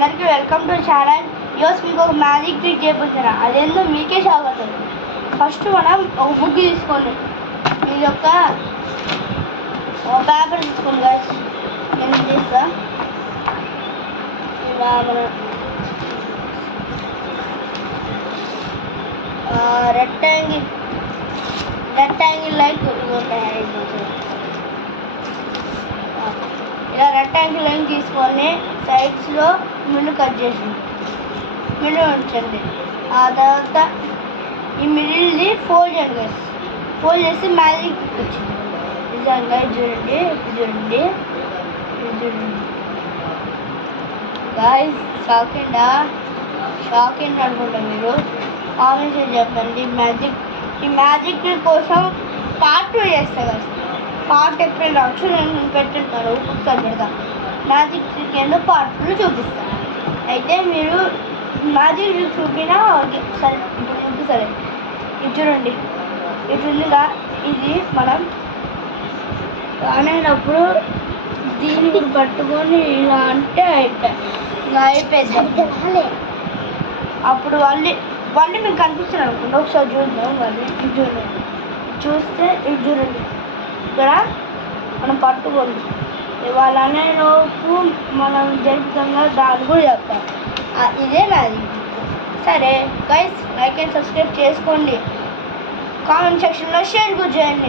అందరికీ welcome to channel. ఈరోజు మీకు ఒక మ్యాజిక్ ట్రిక్ చేయబోతున్నా. అదేందో మీకే షాక్ అవుతుంది. ఫస్ట్ మనం ఒక బుక్ తీసుకోండి. ఇది ఒక పేపర్ తీసుకోండి గాయస్. నేను తీస్తా. ఇలా మనం రెక్టాంగిల్ లైక్ ఇలా రెక్టాంగిల్ లైన్ తీసుకొని సైడ్స్లో మిడిల్ కట్ చేసి మిడిల్ ఉంచండి. ఆ తర్వాత ఈ మిడిల్ది ఫోల్డ్ చేయండి గైస్. ఫోల్డ్ చేసి మ్యాజిక్ వచ్చింది నిజంగా. ఇది చూడండి, ఇది చూడండి, ఇది చూడండి గైస్. షాకింగ్ అనుకుంటా. మీరు కామెంట్స్ చెప్పండి. ఈ మ్యాజిక్ కోసం పార్ట్ 2 చేస్తా గైస్. పార్ట్ ఎప్పుడు రావచ్చు నేను పెట్టుంటాను, ఒకసారి పెడతాను. మ్యాజిక్ ట్రిక్ ఏందో పార్ట్ 2 చూపిస్తాను. అయితే మీరు మ్యాజిక్ ట్రిక్ చూపినా సరే, ఇప్పుడు చూపిస్తారు. ఇది చూడండి, ఇది ఉందిగా, ఇది మనం అనేటప్పుడు దీనికి పట్టుకొని ఇలా అంటే అయిపోయింది. అప్పుడు మళ్ళీ మీకు కనిపిస్తుంది అనుకోండి. ఒకసారి చూద్దాం. మళ్ళీ ఇది చూడండి, చూస్తే ఇది చూడండి, ఇక్కడ మనం పట్టుకోండి. ఇవాళ అనేలోపు మనం జరుగుతుందా దాన్ని కూడా చెప్తాం. ఇదే నాది. సరే గైస్, లైక్ అండ్ సబ్స్క్రైబ్ చేసుకోండి. కామెంట్ సెక్షన్లో షేర్ కూడా చేయండి.